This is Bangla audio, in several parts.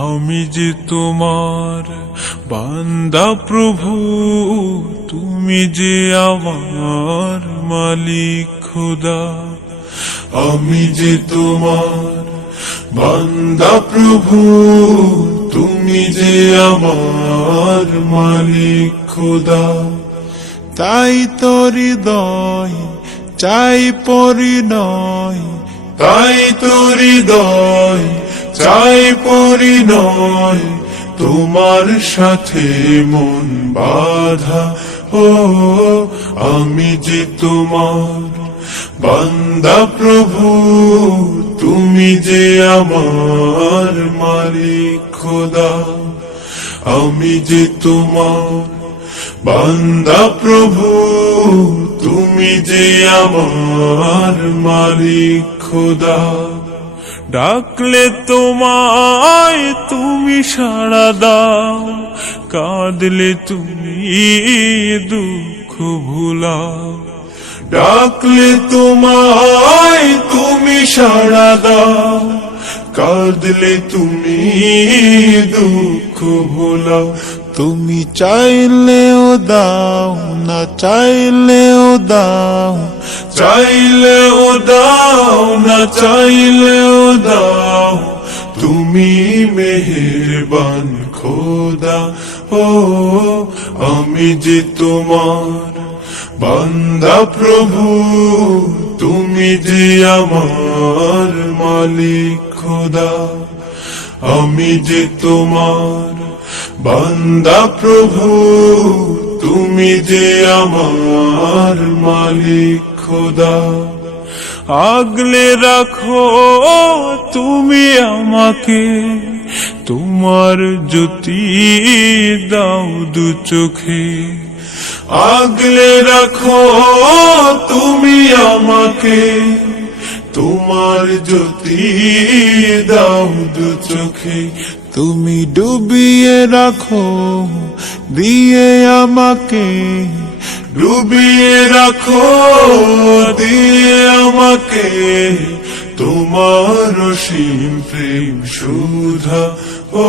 আমি যে তোমার বান্দা প্রভু, তুমি যে আমার মালিক খোদা। আমি যে তোমার বান্দা প্রভু, তুমি যে আমার মালিক খোদা। তাই তো হৃদয় চাই পরিণয়, তাই তো হৃদয় চাই পরিণয়, তোমার সাথে মন বাঁধা। ও আমি যে তোমার বান্দা প্রভু, তুমি যে আমার মালিক খোদা। আমি যে তোমার বান্দা প্রভু, তুমি যে আমার মালিক খোদা। ডাকলে তোমায় তুমি সাড়া দাও, কাঁদলে তুমি দুঃখ ভুলাও। ডাকলে তোমায় তুমি সাড়া দাও, কাঁদলে তুমি দুঃখ ভুলাও। তুমি চাইলেও দাও না চাইলেও দাও, চাইলেও দাও না চাইলেও দাও, তুমি মেহেরবান খোদা। ও আমি যে তোমার বান্দা প্রভু, তুমি যে আমার মালিক খোদা। আমি যে তোমার বান্দা প্রভু, তুমি যে আমার মালিক খোদা। আগলে রাখো তুমি আমাকে, তোমার জ্যোতি দাও দু চোখে। আগলে রাখো তুমি আমাকে, তোমার জ্যোতি দাও দু চোখে। তুমি ডুবিয়ে রাখো দিয়ে আমাকে, ডুবিয়ে রাখো দিয়ে আমাকে, তোমার অসীম প্রেম সুধা। ও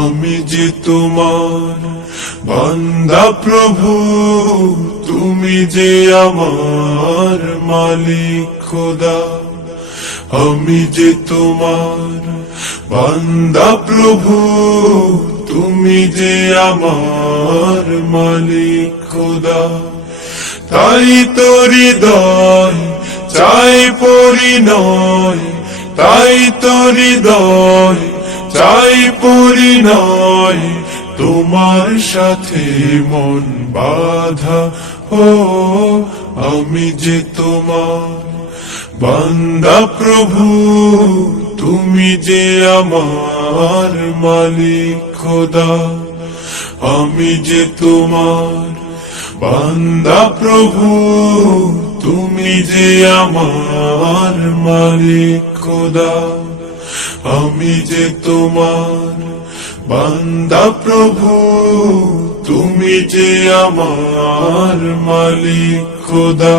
আমি যে তোমার বান্দা প্রভু, তুমি যে আমার মালিক খোদা। আমি যে তোমার বান্দা প্রভু, তুমি যে আমার মালিক খোদা। তাই তো হৃদয় চাই পরিণয়, তাই তো হৃদয় চাই পরিণয়, তোমার সাথে মন বাঁধা। ও আমি যে তোমার বান্দা প্রভু, তুমি যে আমার মালিক খোদা। আমি যে তোমার বান্দা প্রভু, তুমি যে আমার মালিক খোদা। আমি যে তোমার বান্দা প্রভু, তুমি যে আমার মালিক খোদা।